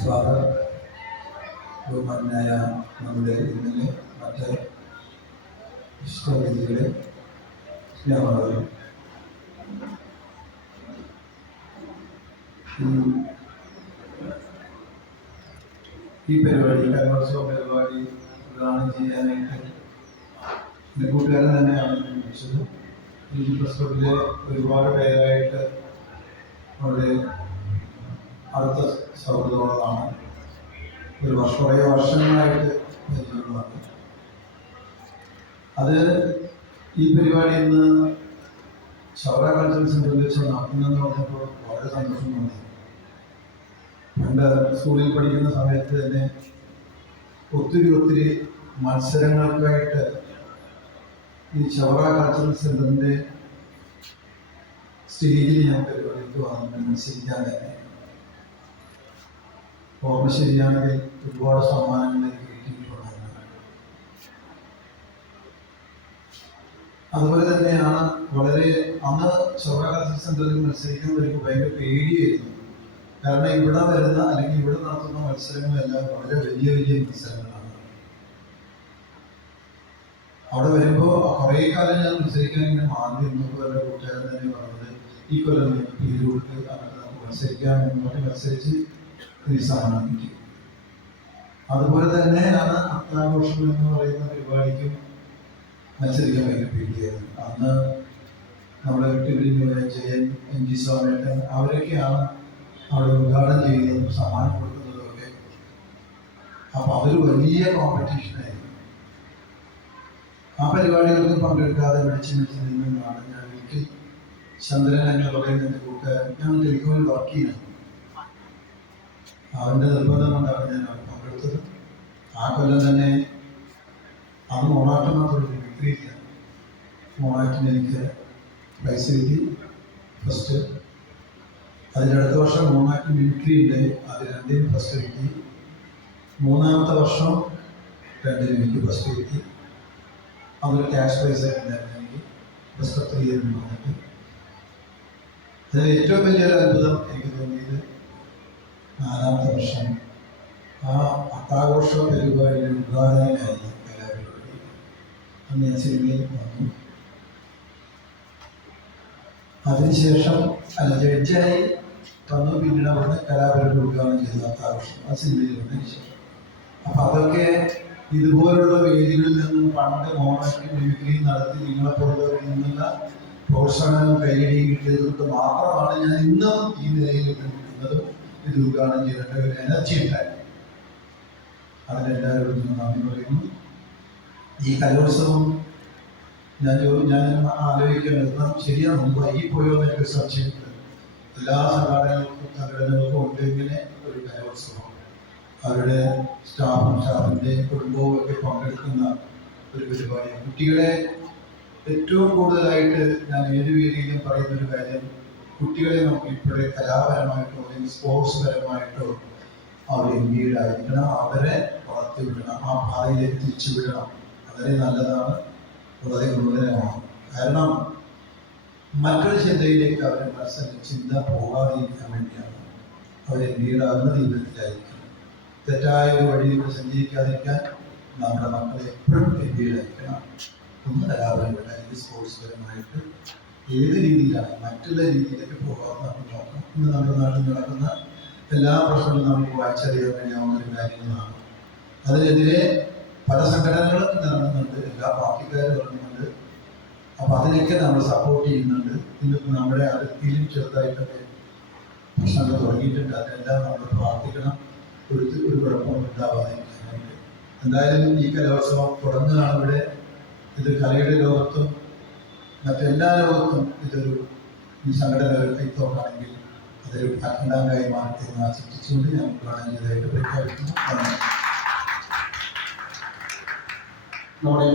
Father ബഹുമാനായ നമ്മുടെ ഇന്നലെ മറ്റ് ഇഷ്ടവിധികളെ സ്നേഹമുള്ളവരും ഈ ഈ പരിപാടി കലോത്സവ പരിപാടി ഉദ്ഘാടനം ചെയ്യാനായിട്ട് എന്റെ കൂട്ടുകാരൻ തന്നെയാണ് എന്നെ വിളിച്ചത്. ഈ പ്രസ്തുതിലെ ഒരുപാട് പേരായിട്ട് വളരെ അടുത്ത സൗഹൃദമുള്ളതാണ് ഒരു വർഷം കുറേ വർഷങ്ങളായിട്ട് അത് ഈ പരിപാടി ഇന്ന് ശൗര കൾച്ചർ സെന്ററിൽ വെച്ച് നടത്തുന്നെന്ന് പറഞ്ഞപ്പോൾ വളരെ സന്തോഷം തോന്നി. പണ്ട് സ്കൂളിൽ പഠിക്കുന്ന സമയത്ത് തന്നെ ഒത്തിരി ഒത്തിരി മത്സരങ്ങൾക്കായിട്ട് ഈ ശൗര കൾച്ചറൽ സെന്ററിന്റെ സ്റ്റേജിൽ ഞാൻ പരിപാടിക്ക് വന്നിട്ട് മത്സരിക്കാൻ തന്നെ. ഓർമ്മ ശരിയാണെങ്കിൽ ഒരുപാട് സമ്മാനങ്ങൾ എനിക്ക് കിട്ടിയിട്ടുണ്ടായിരുന്നു. അതുപോലെ തന്നെയാണ് വളരെ അന്ന് ശൗരകലാശാല സെന്ററിൽ മത്സരിക്കുന്നത് എനിക്ക് ഭയങ്കര പേടിയായിരുന്നു. കാരണം ഇവിടെ വരുന്ന അല്ലെങ്കിൽ ഇവിടെ നടത്തുന്ന മത്സരങ്ങളെല്ലാം വളരെ വലിയ വലിയ മത്സരങ്ങളാണ്. അവിടെ വരുമ്പോൾ കുറേ കാലം ഞാൻ മത്സരിക്കാൻ ഇങ്ങനെ മാറി നിന്നപ്പോൾ കൂട്ടുകാരൻ തന്നെ പറഞ്ഞത് ഈ കൊല്ലം പേര് കൊടുത്ത് അങ്ങനെ മത്സരിച്ച് കിട്ടി അതുപോലെ തന്നെയാണ് അത്താഘോഷം എന്ന് പറയുന്ന പരിപാടിക്കും മത്സരിക്കാൻ പേടിയായിരുന്നു അന്ന് നമ്മുടെ വീട്ടിൽ ജയൻ എം ജി സ്വാമിയേട്ടൻ അവരൊക്കെയാണ് അവിടെ ഉദ്ഘാടനം ചെയ്യുന്നതും സമ്മാനം കൊടുക്കുന്നതും ഒക്കെ. അപ്പോൾ അതൊരു വലിയ കോമ്പറ്റീഷനായിരുന്നു ആ പരിപാടികൾക്ക് പങ്കെടുക്കാതെ വിളിച്ച് വിളിച്ച് നിന്നാണ് ഞാൻ എനിക്ക് ചന്ദ്രൻ എന്ന് പറയുന്ന കൂട്ടുകാരൻ. ഞാൻ ടെലികോമിൽ വർക്ക് ചെയ്യുന്നു. അവന്റെ നിർബന്ധം കൊണ്ടാണ് ഞാൻ പങ്കെടുത്തത് ആ കൊല്ലം തന്നെ അന്ന് ഓണാട്ടം മാത്രമേ വിക്രിയില്ല ഓണാട്ടിന് എനിക്ക് പൈസ കിട്ടി. ഫസ്റ്റ് അതിന്റെ അടുത്ത വർഷം മൂന്നാക്കി മിമിക്രി ഉണ്ട്. അത് രണ്ടിന് ഫസ്റ്റ് കിട്ടി. മൂന്നാമത്തെ വർഷം രണ്ടിന് എനിക്ക് ഫസ്റ്റ് കിട്ടി. അതൊരു ക്യാഷ് പ്രൈസ് ആയിട്ടുണ്ടായിരുന്നു എനിക്ക്. ഫസ്റ്റ് ത്രീ എന്ന് പറഞ്ഞിട്ട് അതിൽ ഏറ്റവും വലിയൊരു അത്ഭുതം എനിക്ക് തോന്നിയത് നാലാമത്തെ വർഷം ആ അത്താഘോഷ പരിപാടിയിൽ ഉദ്ഘാടനക്കായി കലാപരിപാടി അന്ന് ഞാൻ സിനിമയിൽ വന്നു അതിനുശേഷം അല്ല ജഡ്ജായി വന്നു. പിന്നീട് അവിടുന്ന് കലാപരിപാടി ഉദ്ഘാടനം ചെയ്തു അത്താഘോഷം ആ സിനിമയിൽ വന്നതിന് ശേഷം. അപ്പം അതൊക്കെ ഇതുപോലുള്ള വേദികളിൽ നിന്നും പണ്ട് മോണക്കും മിമിക്രിയും നടത്തി നിങ്ങളെപ്പോലുള്ളവരിൽ നിന്നുള്ള പ്രോത്സാഹനവും കൈയടിയും കിട്ടിയത് കൊണ്ട് മാത്രമാണ് ഞാൻ ഇന്നും ഈ നിലയിൽ നിൽക്കുന്നതും. ഉദ്ഘാടനം ചെയ്തിട്ട് ഒരു എനർജി ഉണ്ടായി അതിനെല്ലാവരോടും നന്ദി പറയുന്നു. ഈ കലോത്സവം ഞാൻ ഞാൻ ആലോചിക്കുന്നത് ശരിയാണ് മുമ്പ് ഈ പോയോ എന്ന് എനിക്ക് സംശയമുണ്ട്. എല്ലാ സംഘടനകൾക്കും സംഘടനകൾക്കും ഉണ്ട് ഇങ്ങനെ ഒരു കലോത്സവം. അവരുടെ സ്റ്റാഫും സ്റ്റാഫിന്റെ കുടുംബവും ഒക്കെ പങ്കെടുക്കുന്ന ഒരു പരിപാടിയാണ്. കുട്ടികളെ ഏറ്റവും കൂടുതലായിട്ട് ഞാൻ ഏത് വേദിയിലും പറയുന്ന ഒരു കാര്യം കുട്ടികളെ നമുക്ക് ഇപ്പോഴേ കലാപരമായിട്ടോ അല്ലെങ്കിൽ സ്പോർട്സ് പരമായിട്ടോ അവർ ആയിരിക്കണം അവരെ വളർത്തി വിടണം. ആ പാതയിലേക്ക് തിരിച്ചു വിടണം. വളരെ നല്ലതാണ്. വളരെ ഗുണകരമാണ്. കാരണം മറ്റൊരു ചിന്തയിലേക്ക് അവരെ മനസ്സിൽ ചിന്ത പോകാതിരിക്കാൻ വേണ്ടിയാണ് അവർ എൻഗേജ് ആകുന്ന ജീവിതത്തിലായിരിക്കും തെറ്റായ ഒരു വഴിയിലൂടെ സഞ്ചരിക്കാതിരിക്കാൻ നമ്മുടെ മക്കളെ എപ്പോഴും ആയിരിക്കണം ഒന്ന് കലാപരമായിട്ട് അല്ലെങ്കിൽ സ്പോർട്സ് പരമായിട്ട് ഏത് രീതിയിലാണ്? മറ്റുള്ള രീതിയിലേക്ക് പോകാതെ നമ്മൾ നോക്കാം. ഇന്ന് നമ്മുടെ നാട്ടിൽ നടക്കുന്ന എല്ലാ പ്രശ്നങ്ങളും നമുക്ക് വായിച്ചറിയാൻ കഴിയാവുന്ന ഒരു കാര്യങ്ങളാണ് അതിനെതിരെ പല സംഘടനകളും നടക്കുന്നുണ്ട് എല്ലാ പാർട്ടിക്കാരും ഇറങ്ങുന്നുണ്ട് അപ്പോൾ അതിനൊക്കെ നമ്മൾ സപ്പോർട്ട് ചെയ്യുന്നുണ്ട്. ഇന്നിപ്പോൾ നമ്മുടെ അതിർത്തിയിലും ചെറുതായിട്ടൊക്കെ പ്രശ്നങ്ങൾ തുടങ്ങിയിട്ടുണ്ട്. അതെല്ലാം നമ്മൾ പ്രാർത്ഥിക്കണം. ഒരു ഒരു കുഴപ്പവും ഉണ്ടാവാതിരിക്കാനായിട്ട്. എന്തായാലും ഈ കലോത്സവം തുടങ്ങുകയാണ് ഇവിടെ. ഇത് കലയുടെ ലോകത്തും മറ്റെല്ലാ ലോകത്തും ഇതൊരു ഈ സംഘടന കൈത്തോക്കാണെങ്കിൽ അതൊരു രണ്ടാമതായി മാറട്ടെ എന്ന് ആശംസിച്ചുകൊണ്ട് ഞാൻ ഉദ്ഘാടനം പ്രഖ്യാപിക്കുന്നു. നമ്മുടെ